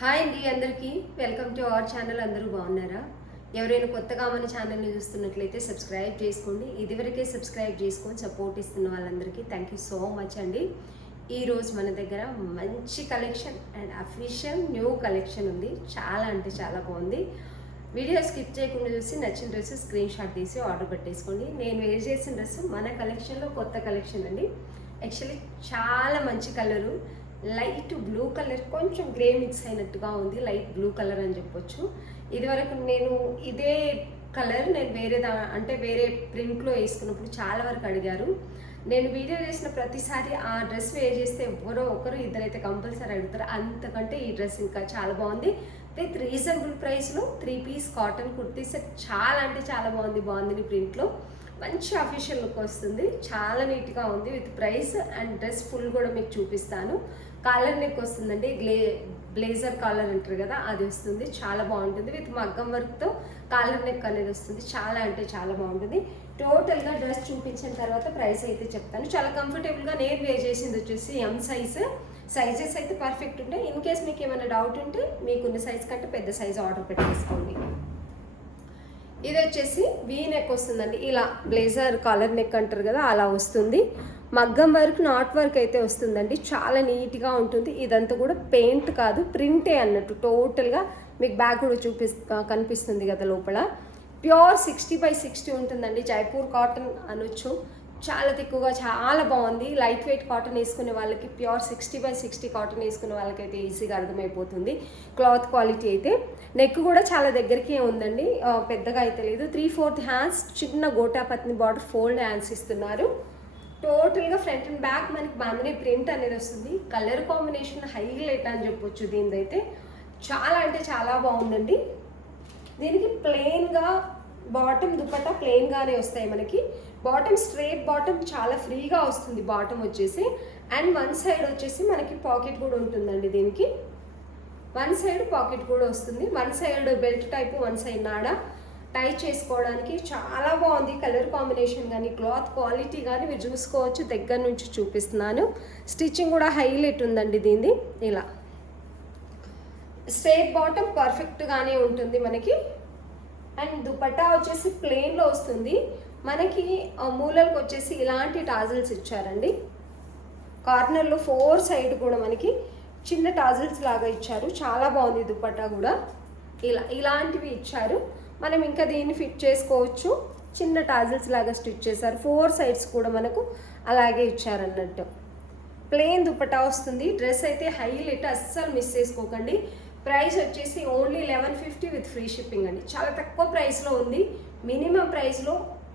Hi అండి అందరికీ welcome to our channel. అందరూ బాగున్నారా? ఎవరైనా కొత్తగా మన ఛానల్ని చూస్తున్నట్లయితే సబ్స్క్రైబ్ చేసుకోండి. ఇదివరకే సబ్స్క్రైబ్ చేసుకొని సపోర్ట్ ఇస్తున్న వాళ్ళందరికీ థ్యాంక్ యూ సో మచ్ అండి. ఈరోజు మన దగ్గర మంచి collection and official new collection ఉంది. చాలా అంటే చాలా బాగుంది. వీడియో స్కిప్ చేయకుండా చూసి నచ్చిన డ్రెస్ స్క్రీన్ షాట్ తీసి ఆర్డర్ పెట్టేసుకోండి. నేను వేర్ చేసిన డ్రెస్ మన కలెక్షన్లో కొత్త కలెక్షన్ అండి. యాక్చువల్లీ చాలా మంచి కలరు, లైట్ బ్లూ కలర్, కొంచెం గ్రే మిక్స్ అయినట్టుగా ఉంది. లైట్ బ్లూ కలర్ అని చెప్పొచ్చు. ఇదివరకు నేను ఇదే కలర్ నేను వేరే ప్రింట్లో వేసుకున్నప్పుడు చాలా వరకు అడిగారు. నేను వీడియో చేసిన ప్రతిసారి ఆ డ్రెస్ వేర్ చేస్తే ఎవరో ఒకరు ఇద్దరైతే కంపల్సరీ అడుగుతారు. అంతకంటే ఈ డ్రెస్ ఇంకా చాలా బాగుంది. విత్ రీజనబుల్ ప్రైస్లో 3 పీస్ కాటన్ కుర్తీ సెట్ చాలా అంటే చాలా బాగుంది ప్రింట్లో. మంచి అఫీషియల్ లుక్ వస్తుంది, చాలా నీట్గా ఉంది. With price and dress full కూడా మీకు చూపిస్తాను. కాలర్ నెక్ వస్తుందండి, బ్లేజర్ కాలర్ అంటారు కదా, అది వస్తుంది. చాలా బాగుంటుంది. విత్ మగ్గం వర్క్తో కాలర్ నెక్ అనేది వస్తుంది. చాలా అంటే చాలా బాగుంటుంది. టోటల్గా డ్రెస్ చూపించిన తర్వాత ప్రైస్ అయితే చెప్తాను. చాలా కంఫర్టబుల్గా నేను వేర్ చేసింది వచ్చేసి ఎం సైజెస్ అయితే పర్ఫెక్ట్ ఉంటాయి. ఇన్ కేస్ మీకు ఏమైనా డౌట్ ఉంటే మీకున్న సైజ్ కంటే పెద్ద సైజ్ ఆర్డర్ పెట్టేసుకోండి. ఇది వచ్చేసి వీ నెక్ వస్తుందండి. ఇలా బ్లేజర్ కాలర్ నెక్ అంటారు కదా, అలా వస్తుంది. మగ్గం వర్క్ నాట్ వర్క్ అయితే వస్తుందండి. చాలా నీట్గా ఉంటుంది. ఇదంతా కూడా పెయింట్ కాదు, ప్రింటే అన్నట్టు. టోటల్గా మీకు బ్యాగ్ కూడా కనిపిస్తుంది కదా లోపల. ప్యూర్ 60/60 ఉంటుందండి. జైపూర్ కాటన్ అనొచ్చు. చాలా తిక్కుగా చాలా బాగుంది. లైట్ వెయిట్ కాటన్ వేసుకునే వాళ్ళకి, ప్యూర్ 60/60 కాటన్ వేసుకునే వాళ్ళకైతే ఈజీగా అర్థమైపోతుంది. క్లాత్ క్వాలిటీ అయితే నెక్ కూడా చాలా దగ్గరికే ఉందండి, పెద్దగా అయితే లేదు. 3/4 హ్యాండ్స్, చిన్న గోటాపత్ని బార్డర్, ఫోల్డ్ హ్యాండ్స్ ఇస్తున్నారు. టోటల్గా ఫ్రంట్ అండ్ బ్యాక్ మనకి బాంధనీ ప్రింట్ అనేది వస్తుంది. కలర్ కాంబినేషన్ హైలైట్ అని చెప్పొచ్చు. దీనిదైతే చాలా అంటే చాలా బాగుందండి. దీనికి ప్లెయిన్గా బాటమ్ దుపట్టా ప్లెయిన్గానే వస్తాయి మనకి. బాటమ్ స్ట్రేట్ బాటమ్ చాలా ఫ్రీగా వస్తుంది బాటమ్ వచ్చేసి. అండ్ వన్ సైడ్ వచ్చేసి మనకి పాకెట్ కూడా ఉంటుందండి. దీనికి వన్ సైడ్ పాకెట్ కూడా వస్తుంది. One side belt type, one side నాడా టై చేసుకోవడానికి చాలా బాగుంది. కలర్ కాంబినేషన్ కానీ క్లాత్ క్వాలిటీ కానీ మీరు చూసుకోవచ్చు. దగ్గర నుంచి చూపిస్తున్నాను. స్టిచ్చింగ్ కూడా హైలైట్ ఉందండి దీనిది. ఇలా స్ట్రేట్ బాటమ్ పర్ఫెక్ట్గానే ఉంటుంది మనకి. అండ్ దుపట్టా వచ్చేసి ప్లెయిన్లో వస్తుంది మనకి. మూలలకు వచ్చేసి ఇలాంటి టాజిల్స్ ఇచ్చారండి. కార్నర్లో 4 సైడ్ కూడా మనకి చిన్న టాజిల్స్ లాగా ఇచ్చారు. చాలా బాగుంది దుపట్టా కూడా. ఇలాంటివి ఇచ్చారు. మనం ఇంకా దీన్ని ఫిట్ చేసుకోవచ్చు. చిన్న టాజిల్స్ లాగా స్టిచ్ చేశారు. 4 సైడ్స్ కూడా మనకు అలాగే ఇచ్చారన్నట్టు. ప్లెయిన్ దుపట్టా వస్తుంది. డ్రెస్ అయితే హైలైట్, అస్సలు మిస్ చేసుకోకండి. ప్రైస్ వచ్చేసి ఓన్లీ 1150 విత్ ఫ్రీ షిప్పింగ్ అండి. చాలా తక్కువ ప్రైస్లో ఉంది. మినిమం ప్రైస్లో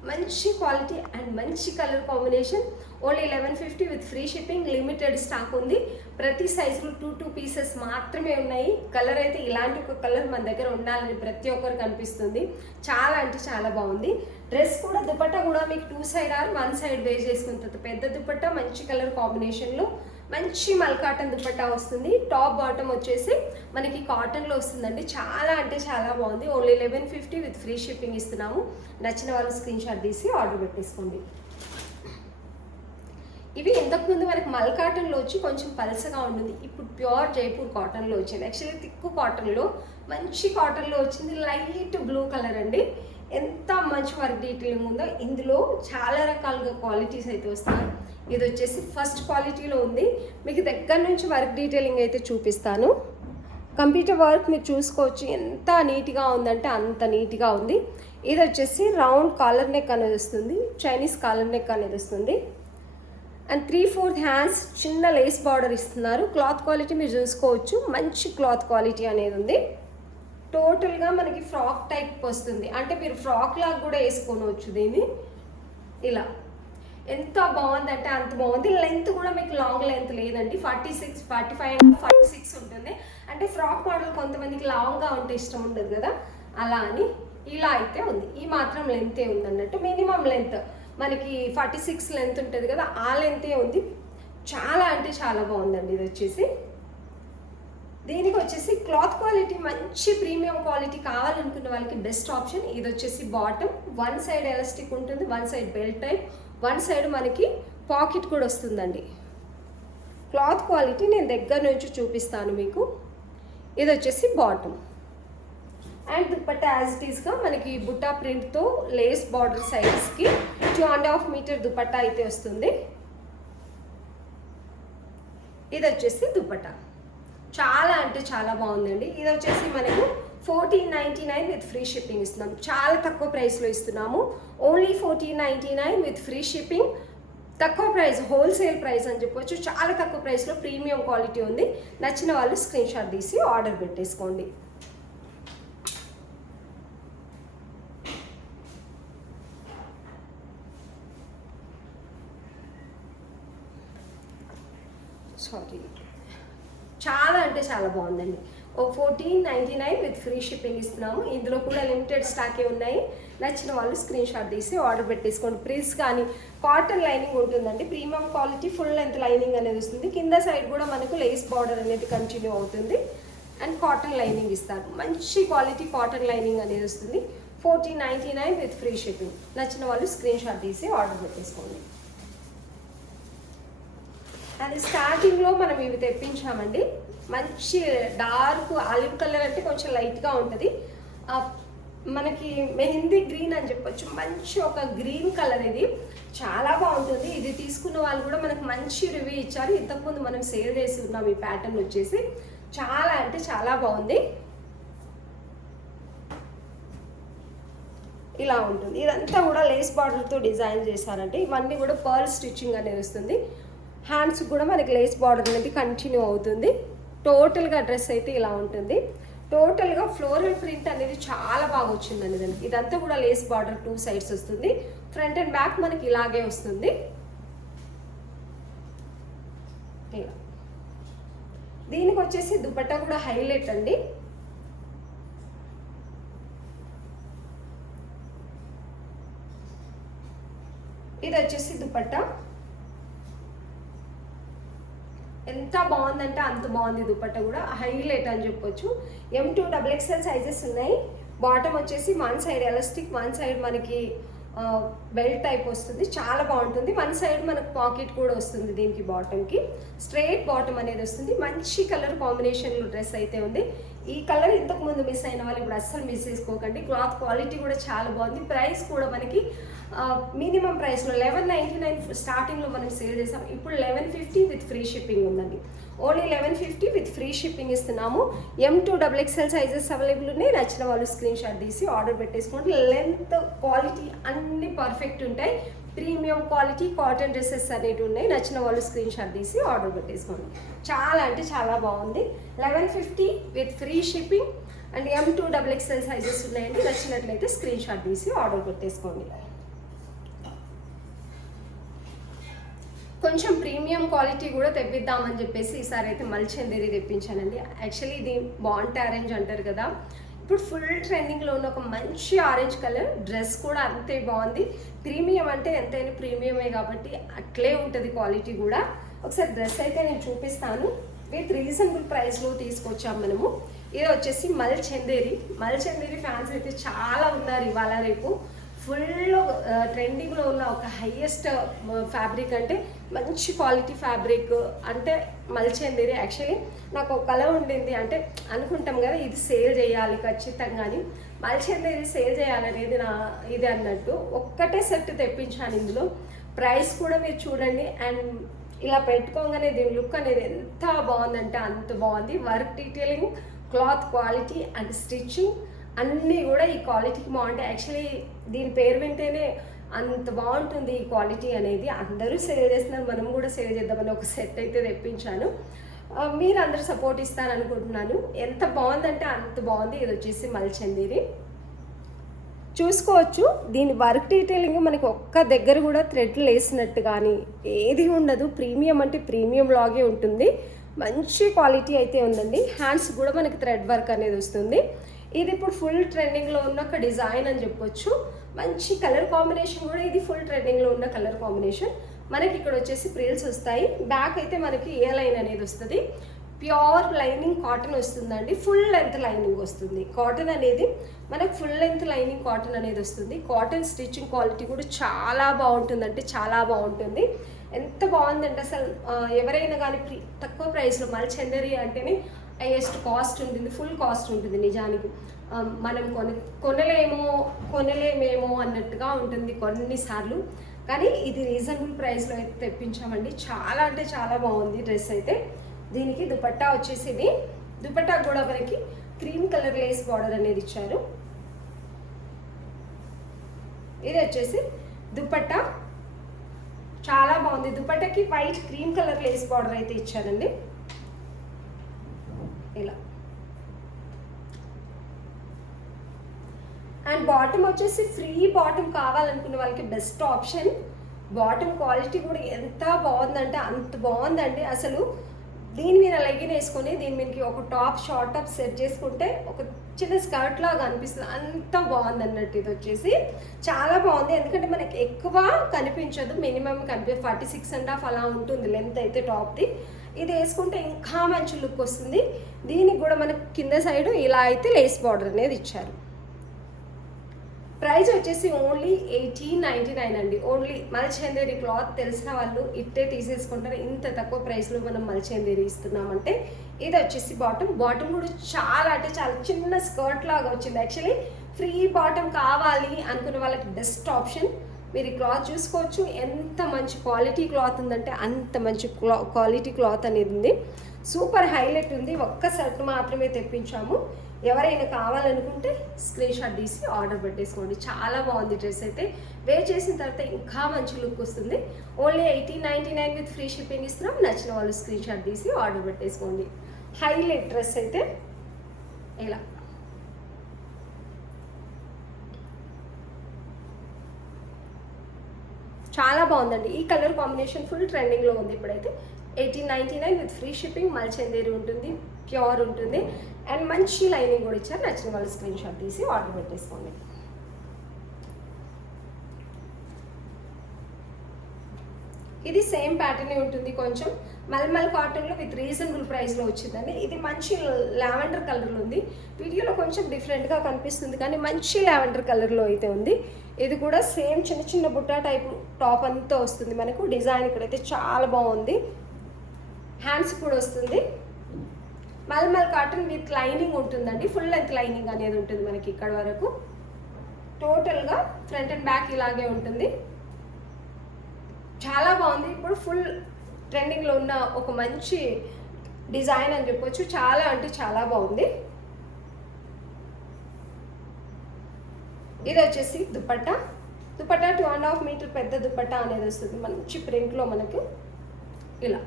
మంచి క్వాలిటీ అండ్ మంచి colour combination. Only 1150 with free shipping. Limited stock ఉంది. ప్రతి సైజులో 2 పీసెస్ మాత్రమే ఉన్నాయి. కలర్ అయితే ఇలాంటి ఒక కలర్ మన దగ్గర ఉండాలని ప్రతి ఒక్కరికి అనిపిస్తుంది. చాలా అంటే చాలా బాగుంది. డ్రెస్ కూడా దుపట్టా కూడా మీకు 2 సైడ్ ఆర్ 1 సైడ్ వేర్ చేసుకుంటుంది. పెద్ద దుపట్టా మంచి కలర్ కాంబినేషన్లో మంచి మల్ కాటన్ దుపట్టా వస్తుంది. టాప్ బాటమ్ వచ్చేసి మనకి కాటన్లో వస్తుందండి. చాలా అంటే చాలా బాగుంది. ఓన్లీ 1150 విత్ ఫ్రీ షిప్పింగ్ ఇస్తున్నాము. నచ్చిన వాళ్ళు స్క్రీన్ షాట్ తీసి ఆర్డర్ పెట్టేసుకోండి. ఇవి ఇంతకుముందు మనకి మల్ కాటన్లో వచ్చి కొంచెం పల్సగా ఉంటుంది. ఇప్పుడు ప్యూర్ జైపూర్ కాటన్లో వచ్చింది. యాక్చువల్లీ తిక్కు కాటన్లో మంచి కాటన్లో వచ్చింది. లైట్ బ్లూ కలర్ అండి. ఎంత మంచి వర్క్ డీటెయిలింగ్ ఉందో. ఇందులో చాలా రకాలుగా క్వాలిటీస్ అయితే వస్తాయి. ఇది వచ్చేసి ఫస్ట్ క్వాలిటీలో ఉంది. మీకు దగ్గర నుంచి వర్క్ డీటెయిలింగ్ అయితే చూపిస్తాను. కంప్యూటర్ వర్క్ మీరు చూసుకోవచ్చు. ఎంత నీట్గా ఉందంటే అంత నీట్గా ఉంది. ఇది వచ్చేసి రౌండ్ కాలర్ నెక్ అనేది వస్తుంది. చైనీస్ కాలర్ నెక్ అనేది వస్తుంది. అండ్ 3/4 హ్యాండ్స్, చిన్న లేస్ బార్డర్ ఇస్తున్నారు. క్లాత్ క్వాలిటీ మీరు చూసుకోవచ్చు. మంచి క్లాత్ క్వాలిటీ అనేది ఉంది. టోటల్గా మనకి ఫ్రాక్ టైప్ వస్తుంది. అంటే మీరు ఫ్రాక్ లాగా కూడా వేసుకోవచ్చు దీన్ని. ఇలా ఎంత బాగుందంటే అంత బాగుంది. లెంత్ కూడా మీకు లాంగ్ లెంత్ లేదండి. 46, 45 అండ్ 46 ఉంటుంది. అంటే ఫ్రాక్ మోడల్ కొంతమందికి లాంగ్గా ఉంటే ఇష్టం ఉండదు కదా, అలా అని ఇలా అయితే ఉంది. ఈ మాత్రం లెంతే ఉంది అన్నట్టు. మినిమం లెంత్ మనకి 46 లెంత్ ఉంటుంది కదా, ఆ లెంతే ఉంది. చాలా అంటే చాలా బాగుందండి. ఇది వచ్చేసి దీనికి వచ్చేసి క్లాత్ క్వాలిటీ మంచి ప్రీమియం క్వాలిటీ కావాలనుకున్న వాళ్ళకి బెస్ట్ ఆప్షన్. ఇది వచ్చేసి బాటమ్, వన్ సైడ్ ఎలాస్టిక్ ఉంటుంది, one side belt type, one side మనకి పాకెట్ కూడా వస్తుందండి. క్లాత్ క్వాలిటీ నేను దగ్గర నుంచి చూపిస్తాను మీకు. ఇది వచ్చేసి bottom. And dupatta as it ఈస్గా మనకి బుట్టా ప్రింట్తో లేస్ బార్డర్ సైడ్స్కి 2.5 మీటర్ దుపట్టా అయితే వస్తుంది. ఇది వచ్చేసి దుపట్టా, చాలా అంటే చాలా బాగుందండి. ఇది వచ్చేసి మనకు 1499 విత్ ఫ్రీ షిప్పింగ్ ఇస్తున్నాం. చాలా తక్కువ ప్రైస్లో ఇస్తున్నాము. Only 1499 with free shipping. తక్కువ ప్రైస్, హోల్సేల్ ప్రైస్ అని చెప్పొచ్చు. చాలా తక్కువ ప్రైస్లో ప్రీమియం క్వాలిటీ ఉంది. నచ్చిన వాళ్ళు స్క్రీన్ షాట్ తీసి ఆర్డర్ పెట్టేసుకోండి. సారీ, చాలా అంటే చాలా బాగుందండి. 1499 విత్ ఫ్రీ షిప్పింగ్ ఇస్తున్నాము. ఇందులో కూడా లిమిటెడ్ స్టాకే ఉన్నాయి. నచ్చిన వాళ్ళు స్క్రీన్ షాట్ తీసి ఆర్డర్ పెట్టేసుకోండి. ప్రిల్స్ కానీ కాటన్ లైనింగ్ ఉంటుందండి. Premium quality full length lining అనేది వస్తుంది. కింద సైడ్ కూడా మనకు లేస్ బార్డర్ అనేది కంటిన్యూ అవుతుంది. అండ్ కాటన్ లైనింగ్ ఇస్తారు. మంచి క్వాలిటీ కాటన్ లైనింగ్ అనేది వస్తుంది. 1499 విత్ ఫ్రీ షిప్పింగ్. నచ్చిన వాళ్ళు స్క్రీన్ షాట్ తీసి ఆర్డర్ పెట్టేసుకోండి. అది స్టార్టింగ్లో మనం ఇవి తెప్పించామండి. మంచి డార్క్ ఆలివ్ కలర్ అంటే కొంచెం లైట్గా ఉంటుంది. మనకి మెహందీ గ్రీన్ అని చెప్పొచ్చు. మంచి ఒక గ్రీన్ కలర్, ఇది చాలా బాగుంటుంది. ఇది తీసుకున్న వాళ్ళు కూడా మనకు మంచి రివ్యూ ఇచ్చారు. ఇంతకుముందు మనం సేల్ చేసి ఉన్నాం. ఈ ప్యాటర్న్ వచ్చేసి చాలా అంటే చాలా బాగుంది. ఇలా ఉంటుంది. ఇదంతా కూడా లేస్ బార్డర్తో డిజైన్ చేశారంటే ఇవన్నీ కూడా పర్ల్ స్టిచ్చింగ్ అనేది వస్తుంది. హ్యాండ్స్ కూడా మనకి లేస్ బార్డర్ అనేది కంటిన్యూ అవుతుంది. టోటల్గా డ్రెస్ అయితే ఇలా ఉంటుంది. టోటల్గా ఫ్లోరల్ ప్రింట్ అనేది చాలా బాగా వచ్చిందండి దానికి. ఇదంతా కూడా లేస్ బార్డర్ 2 సైడ్స్ వస్తుంది. ఫ్రంట్ అండ్ బ్యాక్ మనకి ఇలాగే వస్తుంది. ఇలా దీనికి వచ్చేసి దుపట్టా కూడా హైలైట్ అండి. ఇది వచ్చేసి దుపట్టా. ఎంత బాగుందంటే అంత బాగుంది. దుపట్టా కూడా హైలైట్ అని చెప్పొచ్చు. M2 XXL సైజెస్ ఉన్నాయి. బాటమ్ వచ్చేసి 1 సైడ్ ఎలాస్టిక్, 1 సైడ్ మనకి బెల్ట్ టైప్ వస్తుంది. చాలా బాగుంటుంది. 1 సైడ్ మనకు పాకెట్ కూడా వస్తుంది. దీనికి బాటమ్కి స్ట్రైట్ బాటమ్ అనేది వస్తుంది. మంచి కలర్ కాంబినేషన్లో డ్రెస్ అయితే ఉంది. ఈ కలర్ ఇంతకు ముందు మిస్ అయిన వాళ్ళు ఇప్పుడు అస్సలు మిస్ చేసుకోకండి. క్లాత్ క్వాలిటీ కూడా చాలా బాగుంది. ప్రైస్ కూడా మనకి మినిమం ప్రైస్లో 1199 స్టార్టింగ్లో మనం సేల్ చేసాం. ఇప్పుడు 1150 విత్ ఫ్రీ షిప్పింగ్ ఉందండి. ఓన్లీ 1150 విత్ ఫ్రీ షిప్పింగ్ ఇస్తున్నాము. M2 XXL సైజెస్ అవైలబుల్ ఉన్నాయి. నచ్చిన వాళ్ళు స్క్రీన్ షాట్ తీసి ఆర్డర్ పెట్టేసుకోండి. లెంత్ క్వాలిటీ అన్ని పర్ఫెక్ట్ ఉంటాయి. ప్రీమియం క్వాలిటీ కాటన్ డ్రెస్సెస్ అనేవి ఉన్నాయి. నచ్చిన వాళ్ళు స్క్రీన్ షాట్ తీసి ఆర్డర్ పెట్టేసుకోండి. చాలా అంటే చాలా బాగుంది. 1150 with free shipping and M2 XXL sizes ఉన్నాయండి. నచ్చినట్లయితే స్క్రీన్ షాట్ తీసి ఆర్డర్ పెట్టేసుకోండి. కొంచెం ప్రీమియం క్వాలిటీ కూడా తెప్పిద్దామని చెప్పేసి ఈసారి అయితే మల్చందేరి తెప్పించానండి. యాక్చువల్లీ ఇది బాంట్ ఆరెంజ్ అంటారు కదా, ఇప్పుడు ఫుల్ ట్రెండింగ్లో ఉన్న ఒక మంచి ఆరెంజ్ కలర్. డ్రెస్ కూడా అంతే బాగుంది. ప్రీమియం అంటే ఎంతైనా ప్రీమియమే కాబట్టి అట్లే ఉంటుంది క్వాలిటీ కూడా. ఒకసారి డ్రెస్ అయితే నేను చూపిస్తాను. విత్ రీజనబుల్ ప్రైస్లో తీసుకొచ్చాం మనము. ఇది వచ్చేసి మల్చందేరి. మల్చందేరి ఫ్యాన్స్ అయితే చాలా ఉన్నారు ఇవాళ రేపు. ఫుల్ ట్రెండింగ్లో ఉన్న ఒక హైయెస్ట్ ఫ్యాబ్రిక్ అంటే మంచి క్వాలిటీ ఫ్యాబ్రిక్ అంటే మల్చందేరి. యాక్చువల్లీ నాకు ఒక కలర్ ఉండింది, అంటే అనుకుంటాం కదా ఇది సేల్ చేయాలి ఖచ్చితంగా అని. మల్చందేరి సేల్ చేయాలనేది నా ఇది అన్నట్టు ఒక్కటే సెట్ తెప్పించాను. ఇందులో ప్రైస్ కూడా మీరు చూడండి. అండ్ ఇలా పెట్టుకోగానే దీని లుక్ అనేది ఎంత బాగుందంటే అంత బాగుంది. Work detailing, cloth quality and stitching అన్నీ కూడా ఈ క్వాలిటీకి బాగుంటాయి. యాక్చువల్లీ దీని పేరు వింటేనే అంత బాగుంటుంది ఈ క్వాలిటీ అనేది. అందరూ సేల్ చేస్తున్నారు, మనం కూడా సేల్ చేద్దామని ఒక సెట్ అయితే తెప్పించాను. మీరు అందరూ సపోర్ట్ ఇస్తారనుకుంటున్నాను. ఎంత బాగుందంటే అంత బాగుంది. ఇది వచ్చేసి మల్చందేరి చూసుకోవచ్చు. దీని వర్క్ డీటెయిలింగ్ మనకి ఒక్క దగ్గర కూడా థ్రెడ్లు వేసినట్టు కానీ ఏది ఉండదు. ప్రీమియం అంటే ప్రీమియం లాగే ఉంటుంది. మంచి క్వాలిటీ అయితే ఉందండి. హ్యాండ్స్ కూడా మనకి థ్రెడ్ వర్క్ అనేది వస్తుంది. ఇది ఇప్పుడు ఫుల్ ట్రెండింగ్లో ఉన్న ఒక డిజైన్ అని చెప్పొచ్చు. మంచి కలర్ కాంబినేషన్ కూడా ఇది ఫుల్ ట్రెండింగ్లో ఉన్న కలర్ కాంబినేషన్. మనకి ఇక్కడ వచ్చేసి ప్రిల్స్ వస్తాయి. బ్యాక్ అయితే మనకి ఏ లైన్ అనేది వస్తుంది. ప్యూర్ లైనింగ్ కాటన్ వస్తుందండి. ఫుల్ లెంత్ లైనింగ్ వస్తుంది. కాటన్ అనేది మనకు ఫుల్ లెంత్ లైనింగ్ కాటన్ అనేది వస్తుంది. కాటన్ స్టిచ్చింగ్ క్వాలిటీ కూడా చాలా బాగుంటుంది, అంటే చాలా బాగుంటుంది. ఎంత బాగుందంటే అసలు ఎవరైనా కానీ తక్కువ ప్రైస్లో మల్చందేరి అంటేనే హైయెస్ట్ కాస్ట్ ఉంటుంది, ఫుల్ కాస్ట్ ఉంటుంది నిజానికి. మనం కొనలేమేమో అన్నట్టుగా ఉంటుంది కొన్నిసార్లు. కానీ ఇది రీజనబుల్ ప్రైస్లో అయితే తెప్పించామండి. చాలా అంటే చాలా బాగుంది డ్రెస్ అయితే. దీనికి దుపట్టా వచ్చేసి ఇది, దుపట్టా కూడా మనకి క్రీమ్ కలర్ లేస్ బార్డర్ అనేది ఇచ్చారు. ఇది వచ్చేసి దుపట్టా, చాలా బాగుంది. దుపట్టాకి white cream colour lace border అయితే ఇచ్చారండి. ఇలా అండ్ బాటమ్ వచ్చేసి ఫ్రీ బాటమ్ కావాలనుకునే వాళ్ళకి బెస్ట్ ఆప్షన్. బాటమ్ క్వాలిటీ కూడా ఎంత బాగుందంటే అంత బాగుందండి. అసలు దీని మీద లెగిన్ వేసుకొని దీని మీదకి ఒక టాప్, షార్ట్ టాప్ సెట్ చేసుకుంటే ఒక చిన్న స్కర్ట్ లాగా అనిపిస్తుంది, అంత బాగుంది అన్నట్టు. ఇది వచ్చేసి చాలా బాగుంది, ఎందుకంటే మనకి ఎక్కువ కనిపించదు, మినిమం 46.5 అలా ఉంటుంది లెంత్ అయితే టాప్ది. ఇది వేసుకుంటే ఇంకా మంచి లుక్ వస్తుంది. దీనికి కూడా మనకి కింద సైడ్ ఇలా అయితే లేస్ బార్డర్ అనేది ఇచ్చారు. ప్రైస్ వచ్చేసి ఓన్లీ 1899 అండి. ఓన్లీ మల్చందేరి క్లాత్ తెలిసిన వాళ్ళు ఇట్టే తీసేసుకుంటారు. ఇంత తక్కువ ప్రైస్లో మనం మల్చందేరి ఇస్తున్నామంటే. ఇది వచ్చేసి బాటమ్ కూడా చాలా అంటే చాలా చిన్న స్కర్ట్ లాగా వచ్చింది. యాక్చువల్లీ ఫ్రీ బాటమ్ కావాలి అనుకునే వాళ్ళకి బెస్ట్ ఆప్షన్. మీరు ఈ క్లాత్ చూసుకోవచ్చు, ఎంత మంచి క్వాలిటీ క్లాత్ ఉందంటే అంత మంచి క్వాలిటీ క్లాత్ అనేది ఉంది. సూపర్ హైలైట్ ఉంది. ఒక్క సెట్ మాత్రమే తెప్పించాము. ఎవరైనా కావాలనుకుంటే స్క్రీన్ షాట్ తీసి ఆర్డర్ పెట్టేసుకోండి. చాలా బాగుంది డ్రెస్ అయితే. వేర్ చేసిన తర్వాత ఇంకా మంచి లుక్ వస్తుంది. ఓన్లీ 1899 విత్ ఫ్రీ షిప్పింగ్ ఇస్తున్నాం. నచ్చిన వాళ్ళు స్క్రీన్ షాట్ తీసి ఆర్డర్ పెట్టేసుకోండి. హైలైట్ డ్రెస్ అయితే ఇలా చాలా బాగుందండి. ఈ కలర్ కాంబినేషన్ ఫుల్ ట్రెండింగ్లో ఉంది ఇప్పుడైతే. 1899 విత్ ఫ్రీ షిప్పింగ్. మల్చందేరి ఉంటుంది, ప్యూర్ ఉంటుంది అండ్ మంచి లైనింగ్ కూడా ఇచ్చారు. నచ్చిన వాళ్ళు స్క్రీన్ షాట్ తీసి ఆర్డర్ పెట్టేసుకోండి. ఇది సేమ్ ప్యాటర్న్ ఉంటుంది, కొంచెం మల్మల్ కాటన్లో విత్ రీజనబుల్ ప్రైస్లో వచ్చిందండి. ఇది మంచి లావెండర్ కలర్లో ఉంది. వీడియోలో కొంచెం డిఫరెంట్గా కనిపిస్తుంది కానీ మంచి లావెండర్ కలర్లో అయితే ఉంది. ఇది కూడా సేమ్ చిన్న చిన్న బుట్టా టైప్ టాప్ అంతా వస్తుంది మనకు. డిజైన్ ఇక్కడైతే చాలా బాగుంది. హ్యాండ్స్ కూడా వస్తుంది. మల్మల్ కాటన్ విత్ లైనింగ్ ఉంటుందండి. ఫుల్ లెంత్ లైనింగ్ అనేది ఉంటుంది మనకి ఇక్కడ వరకు. టోటల్గా ఫ్రంట్ అండ్ బ్యాక్ ఇలాగే ఉంటుంది. చాలా బాగుంది. ఇప్పుడు ఫుల్ ట్రెండింగ్లో ఉన్న ఒక మంచి డిజైన్ అని చెప్పొచ్చు. చాలా అంటే చాలా బాగుంది. ఇది వచ్చేసి దుపట్టా 2.5 మీటర్ పెద్ద దుపట్టా అనేది వస్తుంది. మంచి ప్రింట్లో మనకు ఇలా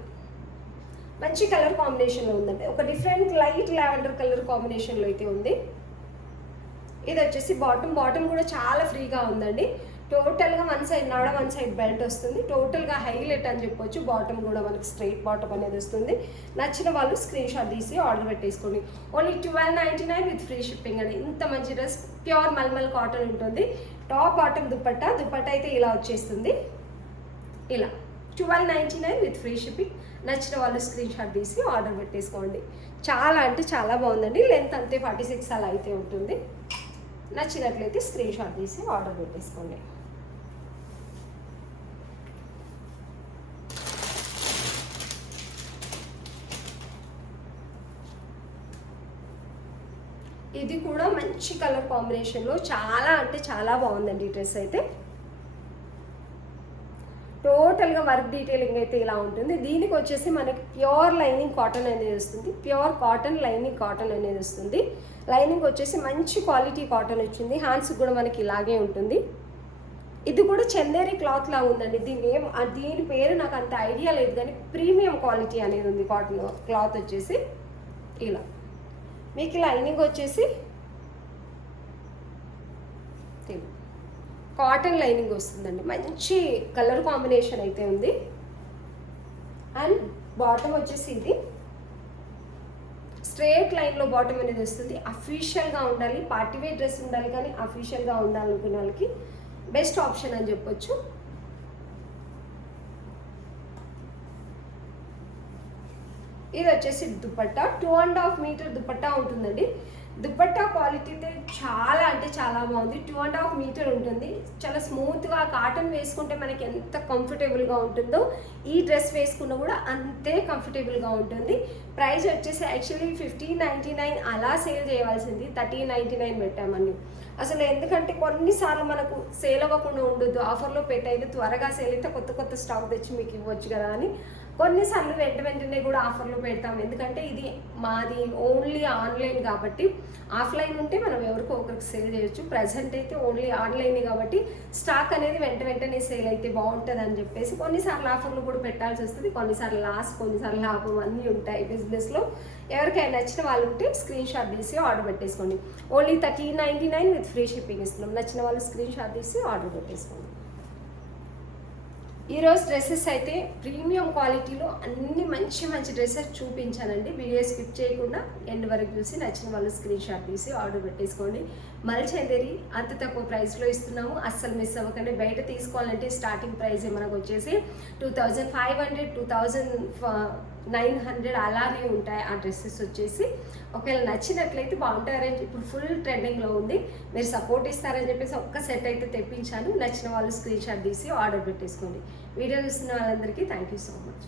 మంచి కలర్ కాంబినేషన్లో ఉందండి. ఒక డిఫరెంట్ లైట్ లావెండర్ కలర్ కాంబినేషన్లో అయితే ఉంది. ఇది వచ్చేసి బాటమ్ కూడా చాలా ఫ్రీగా ఉందండి. టోటల్గా వన్ సైడ్ బెల్ట్ వస్తుంది. టోటల్గా హైలైట్ అని చెప్పొచ్చు. బాటమ్ కూడా మనకి స్ట్రైట్ బాటమ్ అనేది వస్తుంది. నచ్చిన వాళ్ళు స్క్రీన్ షాట్ తీసి ఆర్డర్ పెట్టేసుకోండి. ఓన్లీ 1299 విత్ ఫ్రీ షిప్పింగ్ అండి. ఇంత మంచి డ్రెస్ ప్యూర్ మల్మల్ కాటన్ ఉంటుంది. టాప్ బాటమ్ దుపట్టా అయితే ఇలా వచ్చేస్తుంది. ఇలా 1299 విత్ ఫ్రీ షిప్పింగ్. నచ్చిన వాళ్ళు స్క్రీన్ షాట్ తీసి ఆర్డర్ పెట్టేసుకోండి. చాలా అంటే చాలా బాగుందండి. లెంత్ అంతే 46 అలా అయితే ఉంటుంది. నచ్చినట్లయితే స్క్రీన్ షాట్ తీసి ఆర్డర్ పెట్టేసుకోండి. ఇది కూడా మంచి కలర్ కాంబినేషన్లో చాలా అంటే చాలా బాగుందండి ఈ డ్రెస్ అయితే. టోటల్గా వర్క్ డీటెయిలింగ్ అయితే ఇలా ఉంటుంది. దీనికి వచ్చేసి మనకి ప్యూర్ లైనింగ్ కాటన్ అనేది వస్తుంది. ప్యూర్ కాటన్ లైనింగ్ కాటన్ అనేది వస్తుంది. లైనింగ్ వచ్చేసి మంచి క్వాలిటీ కాటన్ వచ్చింది. హ్యాండ్స్ కూడా మనకి ఇలాగే ఉంటుంది. ఇది కూడా చందేరి క్లాత్ లా ఉందండి. దీని పేరు నాకు అంత ఐడియా లేదు కానీ ప్రీమియం క్వాలిటీ అనేది ఉంది. కాటన్ క్లాత్ వచ్చేసి ఇలా మీకు లైనింగ్ వచ్చేసి కాటన్ లైనింగ్ వస్తుందండి. మంచి కలర్ కాంబినేషన్ అయితే ఉంది. అండ్ బాటమ్ వచ్చేసి ఇది స్ట్రేట్ లైన్లో బాటమ్ అనేది వస్తుంది. అఫీషియల్గా ఉండాలి, పార్టీవేర్ డ్రెస్ ఉండాలి కానీ అఫీషియల్గా ఉండాలనుకునే వాళ్ళకి బెస్ట్ ఆప్షన్ అని చెప్పొచ్చు. ఇది వచ్చేసి దుపట్టా 2.5 మీటర్ దుపట్టా ఉంటుందండి. దుపట్టా క్వాలిటీ అయితే చాలా అంటే చాలా బాగుంది. 2.5 మీటర్ ఉంటుంది. చాలా స్మూత్గా కాటన్ వేసుకుంటే మనకి ఎంత కంఫర్టబుల్గా ఉంటుందో ఈ డ్రెస్ వేసుకున్నా కూడా అంతే కంఫర్టబుల్గా ఉంటుంది. ప్రైస్ వచ్చేసి యాక్చువల్లీ 1599 అలా సేల్ చేయవలసింది 1399 పెట్టామండి. అసలు ఎందుకంటే కొన్నిసార్లు మనకు సేల్ అవ్వకుండా ఉండొద్దు, ఆఫర్లో పెట్టయితే త్వరగా సేల్ అయితే కొత్త కొత్త స్టాక్ తెచ్చి మీకు ఇవ్వచ్చు కదా అని కొన్నిసార్లు వెంటనే కూడా ఆఫర్లో పెడతాం. ఎందుకంటే ఇది మాది ఓన్లీ ఆన్లైన్ కాబట్టి, ఆఫ్లైన్ ఉంటే మనం ఎవరికో ఒకరికి సేల్ చేయొచ్చు. ప్రజెంట్ అయితే ఓన్లీ ఆన్లైన్ కాబట్టి స్టాక్ అనేది వెంటనే సేల్ అయితే బాగుంటుంది అని చెప్పేసి కొన్నిసార్లు ఆఫర్లు కూడా పెట్టాల్సి వస్తుంది. కొన్నిసార్లు లాస్, కొన్నిసార్లు లాభం అన్నీ ఉంటాయి బిజినెస్లో. ఎవరికైనా నచ్చిన వాళ్ళు ఉంటే స్క్రీన్ షాట్ తీసి ఆర్డర్ పెట్టేసుకోండి. ఓన్లీ 1399 విత్ ఫ్రీ షిప్పింగ్ ఇస్తున్నాం. నచ్చిన వాళ్ళు స్క్రీన్ షాట్ తీసి ఆర్డర్ పెట్టేసుకోండి. ఈరోజు డ్రెస్సెస్ అయితే ప్రీమియం క్వాలిటీలో అన్ని మంచి డ్రెస్సెస్ చూపించానండి. వీడియో స్కిప్ చేయకుండా ఎండ్ వరకు చూసి నచ్చిన వాళ్ళు స్క్రీన్ షాట్ తీసి ఆర్డర్ పెట్టేసుకోండి. మల్చందేరి అంత తక్కువ ప్రైస్లో ఇస్తున్నాము, అస్సలు మిస్ అవ్వకండి. బయట తీసుకోవాలంటే స్టార్టింగ్ ప్రైస్ మనకు వచ్చేసి 2500, 2900 అలానే ఉంటాయి ఆ డ్రెస్సెస్ వచ్చేసి. ఒకవేళ నచ్చినట్లయితే బాగుంటారని ఇప్పుడు ఫుల్ ట్రెండింగ్లో ఉంది. మీరు సపోర్ట్ ఇస్తారని చెప్పేసి ఒక్క సెట్ అయితే తెప్పించాను. నచ్చిన వాళ్ళు స్క్రీన్ షాట్ తీసి ఆర్డర్ పెట్టేసుకోండి. వీడియో చూస్తున్న వాళ్ళందరికీ థ్యాంక్ యూ సో మచ్.